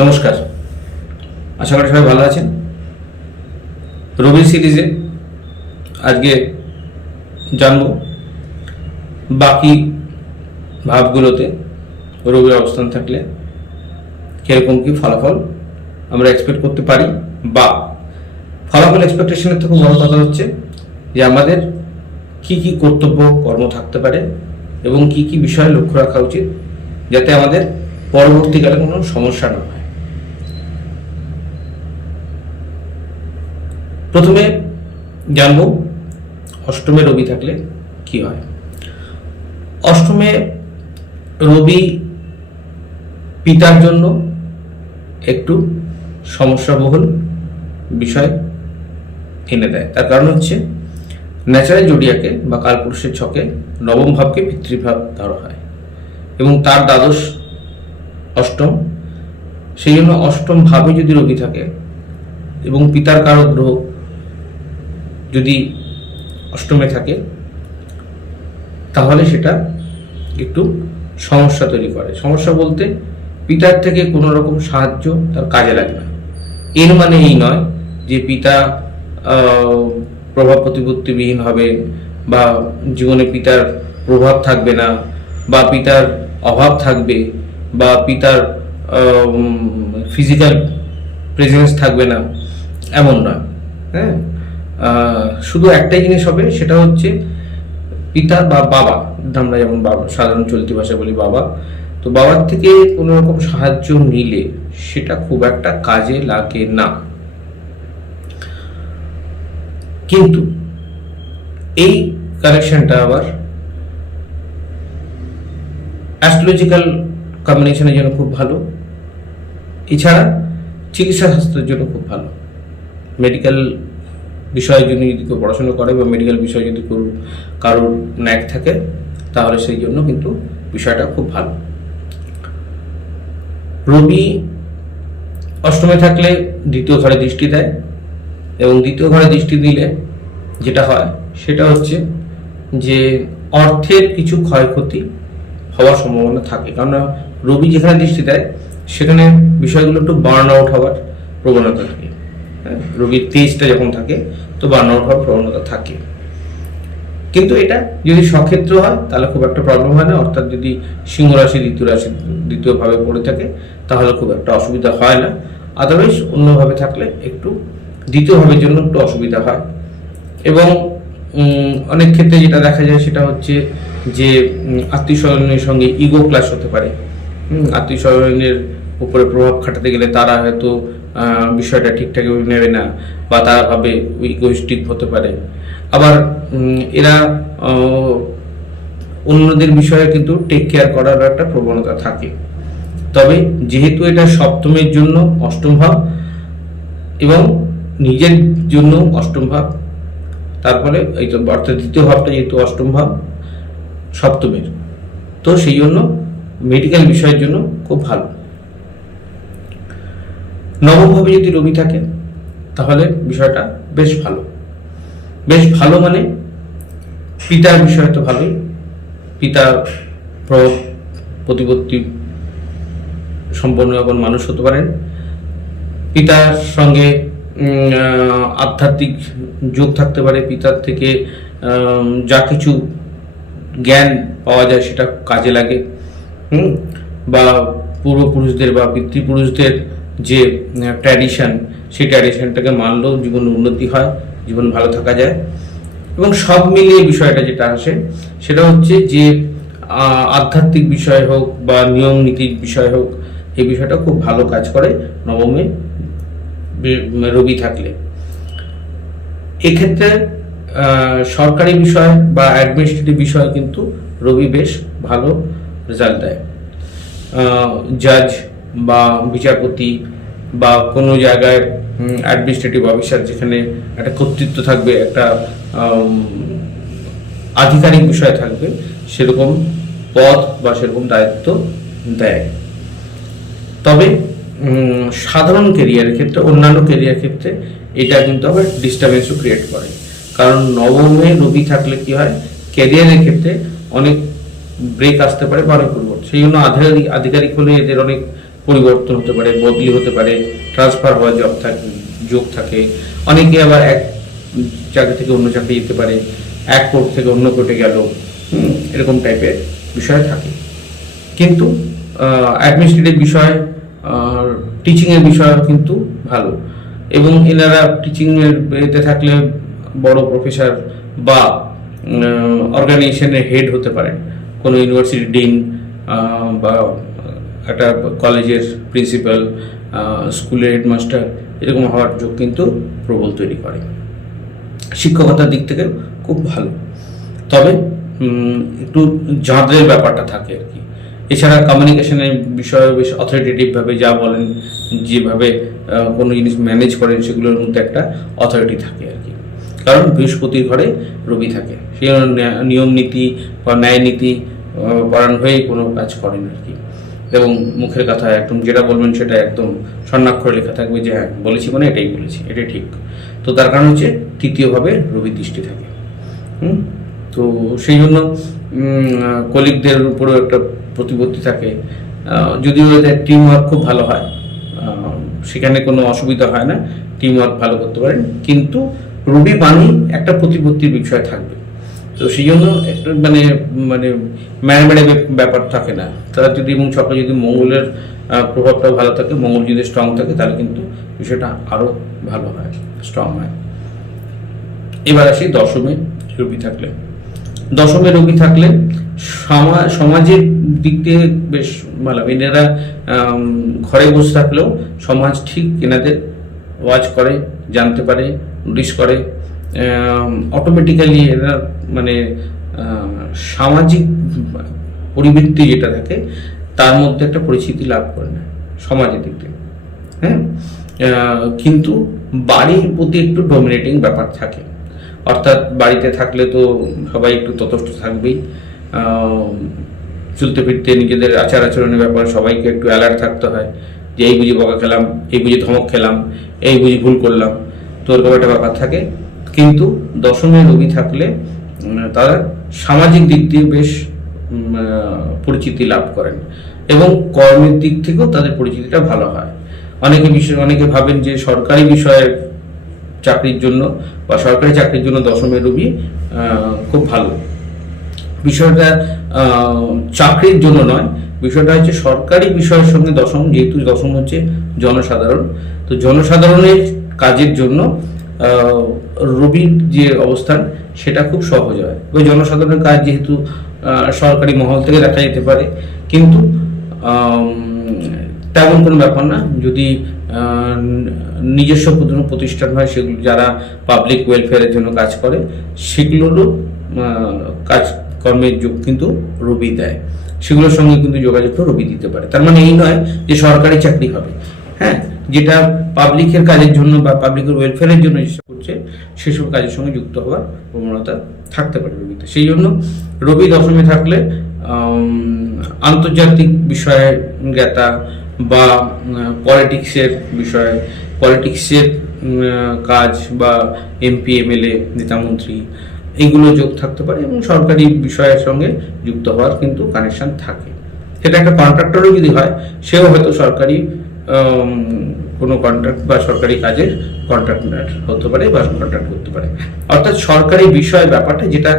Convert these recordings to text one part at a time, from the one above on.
নমস্কার। আশা করি সবাই ভালো আছেন। রবি সিরিজে আজকে জানব বাকি ভাবগুলোতে রবির অবস্থান থাকলে কীরকম কি ফলাফল আমরা এক্সপেক্ট করতে পারি বা ফলাফল এক্সপেকটেশনের থেকে বড় কথা হচ্ছে যে আমাদের কি কি কর্তব্য, কর্ম থাকতে পারে এবং কি কি বিষয়ে লক্ষ্য রাখা উচিত যাতে আমাদের পরবর্তীকালে কোনো সমস্যা না হয়। প্রথমে জানব, অষ্টমে রবি থাকলে কি হয়? অষ্টমে রবি পিতার জন্য একটু সমস্যাবহুল বিষয় এনে দেয়। তার কারণ হচ্ছে ন্যাচারাল জুডিয়াকে বা কালপুরুষের ছকে নবম ভাবকে পিতৃভাব ধরা হয় এবং তার দ্বাদশ অষ্টম, সেই জন্য অষ্টম ভাবে যদি রবি থাকে এবং পিতার কারও গ্রহ যদি অষ্টমে থাকে, তাহলে সেটা একটু সমস্যা তৈরি করে। সমস্যা বলতে পিতার থেকে কোনো রকম সাহায্য তার কাজে লাগে না। এর মানে এই নয় যে পিতা প্রভাব প্রতিপত্তিবিহীন হবে বা জীবনে পিতার প্রভাব থাকবে না বা পিতার অভাব থাকবে বা পিতার ফিজিক্যাল প্রেজেন্স থাকবে না, এমন নয়। হ্যাঁ? শুধু একটাই জিনিস হবে, সেটা হচ্ছে পিতা বা বাবা। আমরা যেমন বাবা, সাধারণ চলতি ভাষা বলি বাবা। তো বাবার থেকে কোনো রকম সাহায্য নিলে সেটা খুব একটা কাজে লাগে না। কিন্তু এই কানেকশনটা আবার অ্যাস্ট্রোলজিক্যাল কম্বিনেশনের জন্য খুব ভালো। এছাড়া চিকিৎসা শাস্ত্রের জন্য খুব ভালো। মেডিকেল বিষয়ে যদি যদি কেউ পড়াশোনা করে বা মেডিকেল বিষয়ে যদি কেউ কারোর ন্যাক থাকে, তাহলে সেই জন্য কিন্তু বিষয়টা খুব ভালো। রবি অষ্টমে থাকলে দ্বিতীয় ঘরে দৃষ্টি দেয় এবং দ্বিতীয় ঘরে দৃষ্টি দিলে যেটা হয়, সেটা হচ্ছে যে অর্থের কিছু ক্ষয়ক্ষতি হওয়ার সম্ভাবনা থাকে। কারণ রবি যেখানে দৃষ্টি দেয়, সেখানে বিষয়গুলো একটু বার্ন আউট হওয়ার প্রবণতা থাকে। রবির তেজটা যখন থাকে, তো আউট হওয়ার প্রবণতা থাকে। কিন্তু এটা যদি সক্ষেত্র হয়, তাহলে খুব একটা প্রবলেম হয় না। অর্থাৎ যদি সিংহ রাশি দ্বিতীয় রাশি দ্বিতীয়ভাবে পড়ে থাকে, তাহলে খুব একটা অসুবিধা হয় না। আদারওয়াইজ অন্যভাবে থাকলে একটু দ্বিতীয়ভাবের জন্য একটু অসুবিধা হয়। এবং অনেক ক্ষেত্রে যেটা দেখা যায়, সেটা হচ্ছে যে আত্মীয় স্বজনের সঙ্গে ইগো ক্লাস হতে পারে। আত্মীয় স্বজনের উপরে প্রভাব খাটাতে গেলে তারা হয়তো বিষয়টা ঠিকঠাক নেবে না বা তারা ভাবে ইগোইস্টিক হতে পারে। আবার এরা অন্যদের বিষয়ে কিন্তু টেক কেয়ার করার একটা প্রবণতা থাকে। তবে যেহেতু এটা সপ্তমের জন্য অষ্টম ভাব এবং নিজের জন্য অষ্টম ভাব তারপরে এই তো অর্থাৎ দ্বিতীয় ভাবটা যেহেতু অষ্টম ভাব, সপ্তমের। তো সেই জন্য মেডিকেল বিষয়ের জন্য খুব ভালো। নবমভাবে যদি রবি থাকে, তাহলে বিষয়টা বেশ ভালো। বেশ ভালো মানে পিতার বিষয় তো ভালোই। পিতা প্র- প্রতিপত্তি সম্পন্ন এখন মানুষ হতে পারেন। পিতার সঙ্গে আধ্যাত্মিক যোগ থাকতে পারে। পিতার থেকে যা কিছু জ্ঞান পাওয়া যায় সেটা কাজে লাগে। হুম? বা পূর্বপুরুষদের বা পিতৃপুরুষদের যে ট্র্যাডিশন সেই ট্র্যাডিশনটাকে মানলেও জীবনে উন্নতি হয়, জীবন ভালো থাকা যায়। এবং সব মিলিয়ে বিষয়টা যেটা আসে, সেটা হচ্ছে যে আধ্যাত্মিক বিষয় হোক বা নিয়ম নীতির বিষয় হোক, এই বিষয়টা খুব ভালো কাজ করে নবমে রবি থাকলে। এক্ষেত্রে সরকারি বিষয় বা অ্যাডমিনিস্ট্রেটিভ বিষয় কিন্তু রবি বেশ ভালো রেজাল্ট দেয়। জাজ বা বিচারপতি বা কোনো জায়গায় অ্যাডমিনিস্ট্রেটিভ অফিসার যেখানে একটা কর্তৃত্ব থাকবে, একটা আধিকারিক বিষয় থাকবে, সেরকম পদ বা সেরকম দায়িত্ব দেয়। তবে সাধারণ কেরিয়ারের ক্ষেত্রে, অন্যান্য কেরিয়ার ক্ষেত্রে এটা কিন্তু আবার ডিস্টারবেন্সও ক্রিয়েট করে। কারণ নবমে রবি থাকলে কি হয়? ক্যারিয়ারের ক্ষেত্রে অনেক ব্রেক আসতে পারে বা অনেক পরিবর্তন। সেই জন্য আধিকারিক আধিকারিক হলে এদের অনেক পরিবর্তন হতে পারে, বদলি হতে পারে ট্রান্সফার হওয়ার জব থাকে যোগ থাকে। অনেকে আবার এক চাকরি থেকে অন্য চাকরি যেতে পারে, এক কোর্ট থেকে অন্য কোর্টে গেল। এরকম টাইপের বিষয় থাকে। কিন্তু অ্যাডমিনিস্ট্রেটিভ বিষয় টিচিংয়ের বিষয় কিন্তু ভালো। এবং এনারা টিচিংয়ের এতে থাকলে বড় প্রফেসর বা অর্গানাইজেশনের হেড হতে পারেন। কোনো ইউনিভার্সিটি ডিন বা একটা কলেজের প্রিন্সিপাল স্কুলের হেডমাস্টার এরকম হওয়ার যোগ কিন্তু প্রবল তৈরি করে। শিক্ষকতার দিক থেকে খুব ভালো। তবে একটু জাঁদের ব্যাপারটা থাকে আর কি। এছাড়া কমিউনিকেশনের বিষয়ে বেশ অথরিটেটিভভাবে যা বলেন, যেভাবে কোনো জিনিস ম্যানেজ করেন, সেগুলোর মধ্যে একটা অথরিটি থাকে আর কি। কারণ বৃহস্পতির ঘরে রবি থাকে। ন্যা- নিয়ম নীতি বা ন্যায় নীতি পরায়ণ হয়েই কোনো কাজ করেন আর কি। এবং মুখের কথা একদম যেটা বলবেন সেটা একদম স্বর্ণাক্ষরে লেখা থাকবে যে হ্যাঁ বলেছি মানে এটাই বলেছি, এটাই ঠিক। তো তার কারণ হচ্ছে তৃতীয়ভাবে রবি দৃষ্টি থাকে। হুম? তো সেই জন্য কলিগদের উপরেও একটা প্রতিপত্তি থাকে। যদিও এদের টিম ওয়ার্ক খুব ভালো হয়। সেখানে কোনো অসুবিধা হয় না। টিম ওয়ার্ক ভালো করতে পারেন। কিন্তু রবি বাণী একটা প্রতিপত্তির বিষয় থাকবে। তো সেই জন্য মানে মানে ম্যাড়ে ব্যাপার থাকে না। তারা যদি এবং সকালে যদি মঙ্গলের প্রভাবটা ভালো থাকে, মঙ্গল যদি স্ট্রং থাকে, তাহলে কিন্তু বিষয়টা আরও ভালো হয় স্ট্রং হয়। এবার আসি দশমে রবি থাকলে। দশমে রবি থাকলে সমা- সমাজের দিক থেকে বেশ ভালো। এনারা ঘরে বসে থাকলেও সমাজ ঠিক এনাদের ওয়াজ করে, জানতে পারে, নোটিশ করে। অটোমেটিক্যালি এরা মানে সামাজিক পরিবৃত্তি যেটা থাকে, তার মধ্যে একটা পরিচিতি লাভ করে না, সমাজের দিক থেকে হ্যাঁ? কিন্তু বাড়ির প্রতি একটু ডমিনেটিং ব্যাপার থাকে। অর্থাৎ বাড়িতে থাকলে তো সবাই একটু ততস্থ থাকবেই। চলতে ফিরতে নিজেদের আচার আচরণের ব্যাপারে, সবাইকে একটু অ্যালার্ট থাকতে হয় যে, এই বুঝি বকা খেলাম, এই বুঝি ধমক খেলাম, এই বুঝি ভুল করলাম। তো এরকম একটা ব্যাপার থাকে। কিন্তু দশমে রোগী থাকলে তারা সামাজিক দিক দিয়ে বেশ পরিচিতি লাভ করেন এবং কর্মের দিক থেকেও তাদের পরিচিতিটা ভালো হয়। অনেকে বিষয় অনেকে ভাবেন যে সরকারি বিষয়ের চাকরির জন্য বা সরকারি চাকরির জন্য দশমের রবি খুব ভালো। বিষয়টা চাকরির জন্য নয়, বিষয়টা হচ্ছে সরকারি বিষয়ের সঙ্গে দশম, যেহেতু দশম হচ্ছে জনসাধারণ, তো জনসাধারণের কাজের জন্য রবির যে অবস্থান, সেটা খুব সহজ হয়। ওই জনসাধারণের কাজ যেহেতু সরকারি মহল থেকে দেখা যেতে পারে, কিন্তু তেমন কোনো ব্যাপার না। যদি নিজস্ব কোনো প্রতিষ্ঠান হয়, সেগুলো যারা পাবলিক ওয়েলফেয়ারের জন্য কাজ করে, সেগুলোরও কাজকর্মের যোগ কিন্তু রবি দেয়। সেগুলোর সঙ্গে কিন্তু যোগাযোগটা রবি দিতে পারে। তার মানে এই নয় যে সরকারি চাকরি হবে। হ্যাঁ? যেটা পাবলিকের কাজের জন্য বা পাবলিকের ওয়েলফেয়ারের জন্য যেসব করছে সেসব কাজের সঙ্গে যুক্ত হওয়ার প্রবণতা থাকতে পারে রবিতে সেই জন্য রবি দশমী থাকলে আন্তর্জাতিক বিষয়ে জ্ঞাতা বা পলিটিক্সের বিষয়ে পলিটিক্সের কাজ বা এমপি এমএলএ নেতামন্ত্রী এইগুলো যোগ থাকতে পারে এবং সরকারি বিষয়ের সঙ্গে যুক্ত হওয়ার কিন্তু কানেকশন থাকে। সেটা একটা কন্ট্রাক্টরও যদি হয়, সেও হয়তো সরকারি কোনো কন্ট্রাক্ট বা সরকারি কাজের কন্ট্রাক্টর হতে পারে বা কন্ট্রাক্ট করতে পারে। অর্থাৎ সরকারি বিষয় ব্যাপারটা যেটা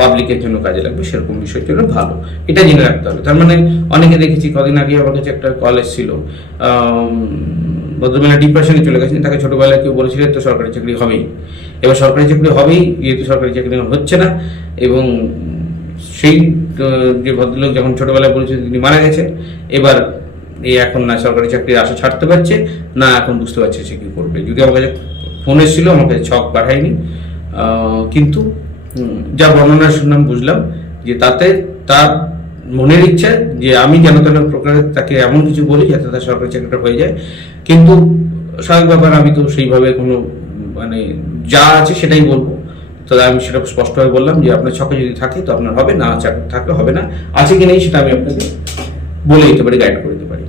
পাবলিকের জন্য কাজে লাগবে সেরকম বিষয়ের জন্য ভালো। এটা জেনে রাখতে হবে। তার মানে অনেকে দেখেছি, কদিন আগে আমার কাছে একটা কল এসেছিল ভদ্রবেলা ডিপ্রেশনে চলে গেছেন, তাকে ছোটোবেলায় কেউ বলেছিল তো সরকারি চাকরি হবেই। এবার সরকারি চাকরি হবেই, যেহেতু সরকারি চাকরি হচ্ছে না। এবং সেই যে ভদ্রলোক যখন ছোটবেলায় বলেছেন তিনি মারা গেছেন। এবার এই এখন না সরকারি চাকরির আশা ছাড়তে পারছে, না এখন বুঝতে পারছে সে কি করবে। যদি আমার কাছে ফোন এসেছিল আমার কাছে ছক পাঠায়নি। কিন্তু যা বর্ণনা শুনলাম বুঝলাম, যে তাতে তার মনের ইচ্ছা যে আমি যেন তেন প্রকারে তাকে এমন কিছু বলি যাতে তার সরকারি চাকরিটা হয়ে যায়। কিন্তু স্বাভাবিক ব্যাপার, আমি তো সেইভাবে কোনো মানে যা আছে সেটাই বলব। তো আমি সেটা স্পষ্টভাবে বললাম যে আপনার ছকে যদি থাকে তো আপনার হবে, না থাকলে হবে না। আছে কি নেই সেটা আমি আপনাকে বলে দিতে পারি গাইড করে দিতে পারি।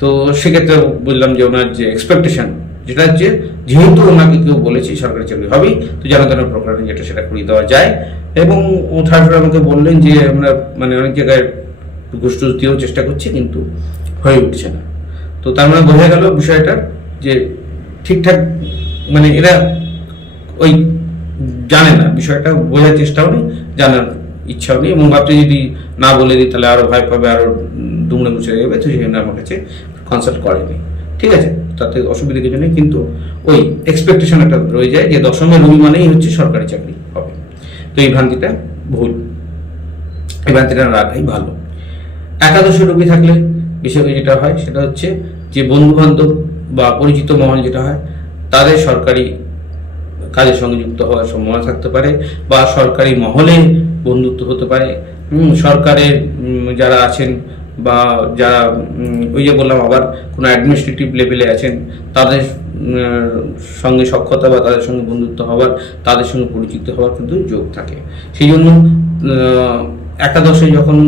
তো সেক্ষেত্রে বললাম যে ওনার যে এক্সপেকটেশন যেটা হচ্ছে যেহেতু ওনাকে কেউ বলেছে, সরকারি চাকরি হবেই, তো যেন তেন প্রকারে যেটা সেটা করিয়ে দেওয়া যায়। এবং ও থার্ড আমাকে বললেন যে আমরা মানে অনেক জায়গায় ঘুষ টুস দিয়েও চেষ্টা করছি, কিন্তু হয়ে উঠছে না। তো তার মানে বোঝা গেল বিষয়টা যে ঠিকঠাক মানে এরা ওই জানে না, বিষয়টা বোঝার চেষ্টাও নেই, জানার ইচ্ছাও নেই। এবং ভাবছে যদি না বলে দিই, তাহলে আরও ভয় পাবে, আরও দুমড়ে মুছে যাবে তো সেই জন্য আমার কাছে কনসাল্ট করেনি। ঠিক আছে? তাতে অসুবিধা কিছু নেই, কিন্তু ওই এক্সপেকটেশন একটা রয়ে যায় যে দশমের রবি মানেই হচ্ছে সরকারি চাকরি হবে। তো এই ভ্রান্তিটা ভুল। এই ভ্রান্তিটা রাখাই ভালো। একাদশে রবি থাকলে বিষয়ে যেটা হয়, সেটা হচ্ছে যে বন্ধু বান্ধব বা পরিচিত মহল যেটা হয়, তাদের সরকারি কাজের সঙ্গে যুক্ত হওয়ার সম্ভাবনা থাকতে পারে বা সরকারি মহলে বন্ধুত্ব হতে পারে। সরকারের যারা আছেন বা যারা ওই যে বললাম আবার কোনো অ্যাডমিনিস্ট্রেটিভ লেভেলে আছেন, তাদের সঙ্গে সক্ষতা বা তাদের সঙ্গে বন্ধুত্ব হওয়ার, তাদের সঙ্গে পরিচিত হওয়ার কিন্তু যোগ থাকে। সেই জন্য একাদশে যখন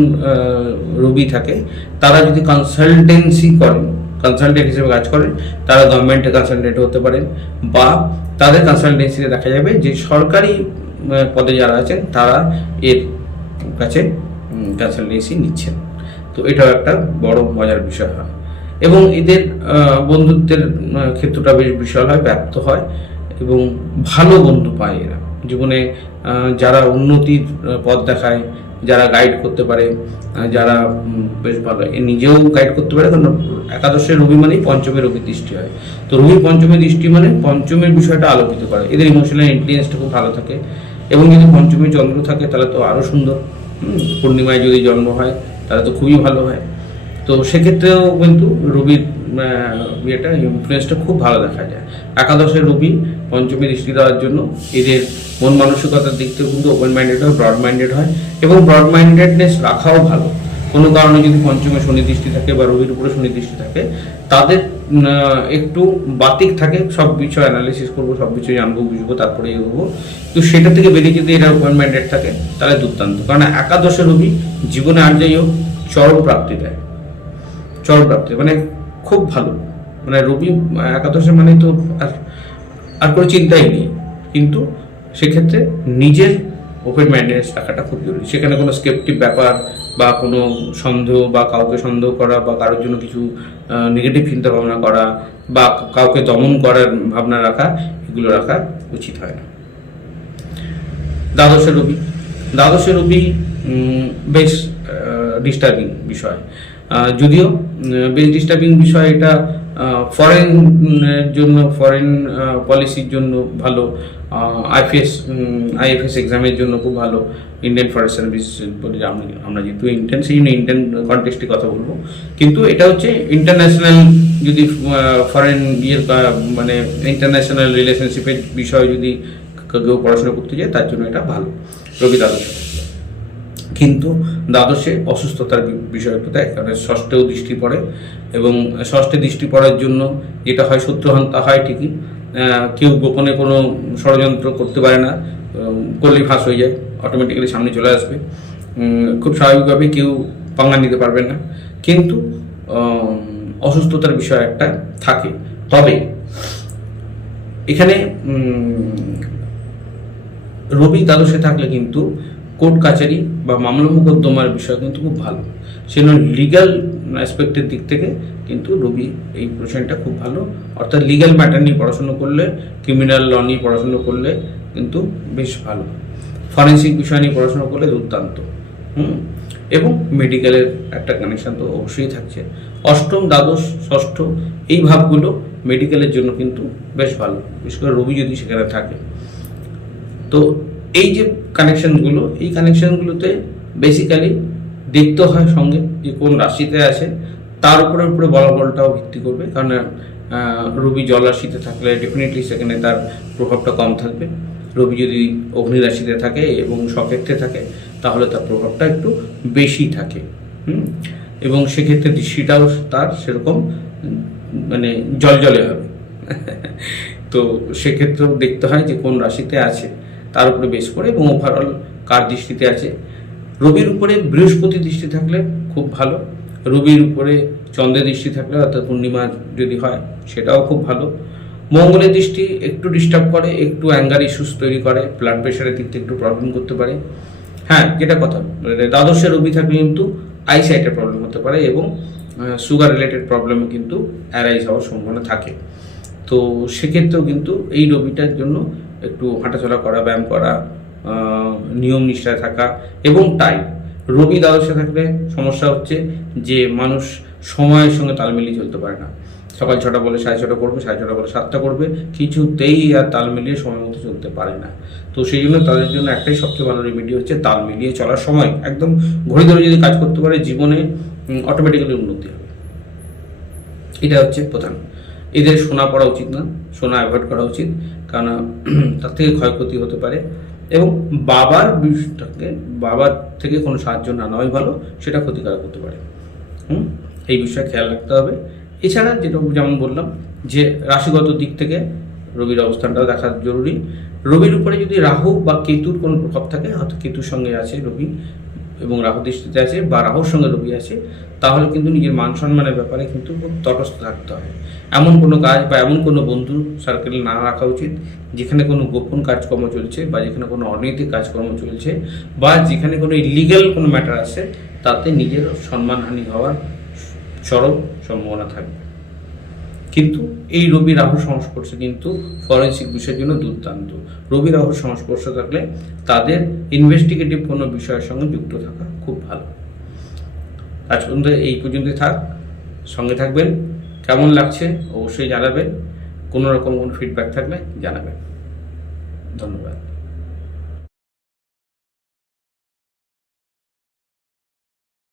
রবি থাকে, তারা যদি কনসালটেন্সি করেন কনসালটেন্ট হিসেবে কাজ করেন, তারা গভর্নমেন্টে কনসালটেন্ট হতে পারেন বা তাদের কনসালটেন্সিতে দেখা যাবে যে সরকারি পদে যারা আছেন, তারা এর কাছে কনসালটেন্সি নিচ্ছেন। তো এটাও একটা বড় মজার বিষয় হয়। এবং এদের বন্ধুত্বের ক্ষেত্রটা বেশ বিশাল হয়, ব্যাপ্ত হয়, এবং ভালো বন্ধু পায় এরা। জীবনে যারা উন্নতির পথ দেখায়, যারা গাইড করতে পারে যারা বেশ ভালো নিজেও গাইড করতে পারে, কারণ একাদশের রবি মানেই পঞ্চমের রবি দৃষ্টি হয়। তো রবি পঞ্চমের দৃষ্টি মানে পঞ্চমের বিষয়টা আলোকিত করে। এদের ইমোশনাল ইন্টেলিজেন্সটা খুব ভালো থাকে। এবং যদি পঞ্চমী চন্দ্র থাকে, তাহলে তো আরও সুন্দর। পূর্ণিমায় যদি জন্ম হয় তাহলে তো খুবই ভালো হয়। তো সেক্ষেত্রেও কিন্তু রবির ইয়েটা ইনফ্লুয়েন্সটা খুব ভালো দেখা যায়। একাদশে রবি পঞ্চমী দৃষ্টি দেওয়ার জন্য এদের মন মানসিকতার দিক থেকে কিন্তু ওপেন মাইন্ডেড হয় ব্রড মাইন্ডেড হয় এবং ব্রড মাইন্ডেডনেস রাখাও ভালো। কোনো কারণে যদি পঞ্চমে শনি দৃষ্টি থাকে বা রবির উপরে শনি দৃষ্টি থাকে, তাদের একটু বাতিক থাকে, সব কিছু অ্যানালিসিস করব, সব বিষয় জানব, বুঝব, তারপরে এগোবো। তো সেটা থেকে বেরিয়ে যদি এরা মাইন্ডেড থাকে, তাহলে দুর্দান্ত। কারণ একাদশে রবি জীবনে আর যাই হোক, চরম প্রাপ্তি দেয়। চরম প্রাপ্তি মানে খুব ভালো। মানে রবি, একাদশে মানে তো আর আর কোনো চিন্তাই নেই। কিন্তু সেক্ষেত্রে নিজের ওপেন মাইন্ডেডনেস রাখাটা খুব জরুরি। সেখানে কোনো স্কেপটিভ ব্যাপার বা কোনো সন্দেহ বা কাউকে সন্দেহ করা বা কারোর জন্য কিছু নেগেটিভ চিন্তা ভাবনা করা বা কাউকে দমন করার ভাবনা রাখা, এগুলো রাখা উচিত হয় না। দ্বাদশে রবি দ্বাদশে রবি বেশ ডিস্টার্বিং বিষয়। যদিও বেশ ডিস্টার্বিং বিষয় এটা ফরেন জন্য ফরেন পলিসির জন্য ভালো। আইপিএস আইএফএস এক্সামের জন্য খুব ভালো। ইন্ডিয়ান ফরেস্ট সার্ভিস বলে আমরা যেহেতু ইন্ডিয়ান সেই জন্য ইন্ডিয়ান কন্টেক্সটে কথা বলব। কিন্তু এটা হচ্ছে ইন্টারন্যাশনাল যদি ফরেন ইয়ের মানে ইন্টারন্যাশনাল রিলেশনশিপের বিষয় যদি কেউ পড়াশোনা করতে যায়, তার জন্য এটা ভালো। রবি দ্বাদশ। কিন্তু দ্বাদশে অসুস্থতার বি- বিষয় একটু দেয় কারণ ষষ্ঠেও দৃষ্টি পড়ে এবং ষষ্ঠে দৃষ্টি পড়ার জন্য যেটা হয় শত্রুহন্তা হয় ঠিকই কেউ গোপনে কোনো ষড়যন্ত্র করতে পারে না করলেই ফাঁস হয়ে যায় অটোমেটিক্যালি সামনে চলে আসবে। খুব স্বাভাবিকভাবে কেউ পাঙ্গা নিতে পারবে না। কিন্তু অসুস্থতার বিষয় একটা থাকে। তবে, এখানে রবি দ্বাদশে থাকলে কিন্তু কোর্ট কাচারি বা মামলা মোকদ্দমার বিষয় কিন্তু খুব ভালো। সেজন্য লিগ্যাল অ্যাসপেক্টের দিক থেকে কিন্তু রবি এই প্রশ্নটা খুব ভালো। অর্থাৎ লিগ্যাল ম্যাটার নিয়ে পড়াশুনো করলে ক্রিমিনাল ল নিয়ে পড়াশুনো করলে কিন্তু বেশ ভালো। ফরেন্সিক বিষয় নিয়ে পড়াশোনা করলে দুর্দান্ত। হুম? এবং মেডিকেলের একটা কানেকশান তো অবশ্যই থাকছে। অষ্টম, দ্বাদশ, ষষ্ঠ, এই ভাবগুলো মেডিকেলের জন্য কিন্তু বেশ ভালো। বিশেষ করে রবি যদি সেখানে থাকে। তো এই যে কানেকশনগুলো এই কানেকশনগুলোতে বেসিক্যালি দেখতে হয় সঙ্গে যে কোন রাশিতে আছে, তার উপরে উপরে বলাবলটাও ভিত্তি করবে। কারণ রবি জল রাশিতে থাকলে ডেফিনেটলি সেখানে তার প্রভাবটা কম থাকবে। রবি যদি অগ্নি রাশিতে থাকে এবং সক্ষেত্রে থাকে, তাহলে তার প্রভাবটা একটু বেশি থাকে। এবং সেক্ষেত্রে দৃষ্টিটাও তার সেরকম মানে জল জলে হবে। তো সেক্ষেত্রেও দেখতে হয় যে কোন রাশিতে আছে। তার উপরে বেশ করে এবং ওভারঅল কার দৃষ্টিতে আছে? রবির উপরে বৃহস্পতি দৃষ্টি থাকলে খুব ভালো। রবির উপরে চন্দ্রের দৃষ্টি থাকলে অর্থাৎ পূর্ণিমা যদি হয়, সেটাও খুব ভালো। মঙ্গলের দৃষ্টি একটু ডিস্টার্ব করে, একটু অ্যাঙ্গার ইস্যুস তৈরি করে ব্লাড প্রেশারের দিক থেকে একটু প্রবলেম করতে পারে। হ্যাঁ যেটা কথা মানে দ্বাদশে রবি থাকলে কিন্তু আইসাইটের প্রবলেম হতে পারে এবং সুগার রিলেটেড প্রবলেমে কিন্তু অ্যারাইজ হওয়ার সম্ভাবনা থাকে। তো সেক্ষেত্রেও কিন্তু এই রবিটার জন্য একটু হাঁটাচলা করা, ব্যায়াম করা নিয়ম নিষ্ঠায় থাকা এবং টাইম রবি দ্বাদশে থাকলে সমস্যা হচ্ছে যে মানুষ সময়ের সঙ্গে তাল মিলিয়ে চলতে পারে না। সকাল ছটা বলে সাড়ে ছটা করবে, সাড়ে ছটা বলে সাতটা করবে, কিছুতেই আর তাল মিলিয়ে সময় মতো চলতে পারে না। তো সেই জন্য তাদের জন্য একটাই সবচেয়ে ভালো রেমেডি হচ্ছে তাল মিলিয়ে চলার সময়। একদম ঘড়ি ধরে যদি কাজ করতে পারে, জীবনে অটোমেটিক্যালি উন্নতি হবে। এটা হচ্ছে প্রধান। এদের সোনা পড়া উচিত না, সোনা অ্যাভয়েড করা উচিত। কারণ তার থেকে ক্ষয়ক্ষতি হতে পারে। এবং বাবার বিষয়টাকে, বাবার থেকে কোনো সাহায্য না নেওয়াই ভালো, সেটা ক্ষতিকারক হতে পারে। হুম? এই বিষয়ে খেয়াল রাখতে হবে। এছাড়া যেটা যেমন বললাম, যে রাশিগত দিক থেকে রবির অবস্থানটাও দেখা জরুরি। রবির উপরে যদি রাহু বা কেতুর কোনো প্রভাব থাকে, হয়তো কেতুর সঙ্গে আছে রবি এবং রাহু দৃষ্টিতে আছে বা রাহুর সঙ্গে রবি আছে তাহলে কিন্তু নিজের মান সম্মানের ব্যাপারে কিন্তু খুব তটস্থ থাকতে হয় এমন কোনো কাজ বা এমন কোনো বন্ধু সার্কেল না রাখা উচিত, যেখানে কোনো গোপন কাজকর্ম চলছে বা যেখানে কোনো অনৈতিক কাজকর্ম চলছে বা যেখানে কোনো ইলিগাল কোনো ম্যাটার আছে, তাতে নিজের সম্মানহানি হওয়ার চরম সম্ভাবনা থাকবে। কিন্তু এই রবি রাহুর সংস্পর্শে কিন্তু ফরেন্সিক বিষয়ের জন্য দুর্দান্ত। রবি রাহুর সংস্পর্শ থাকলে তাদের ইনভেস্টিগেটিভ কোনো বিষয়ের সঙ্গে যুক্ত থাকা খুব ভালো। আজ পর্যন্ত এই পর্যন্তই থাক। সঙ্গে থাকবেন। কেমন লাগছে অবশ্যই জানাবেন। কোনো রকম কোনো ফিডব্যাক থাকলে জানাবেন। ধন্যবাদ।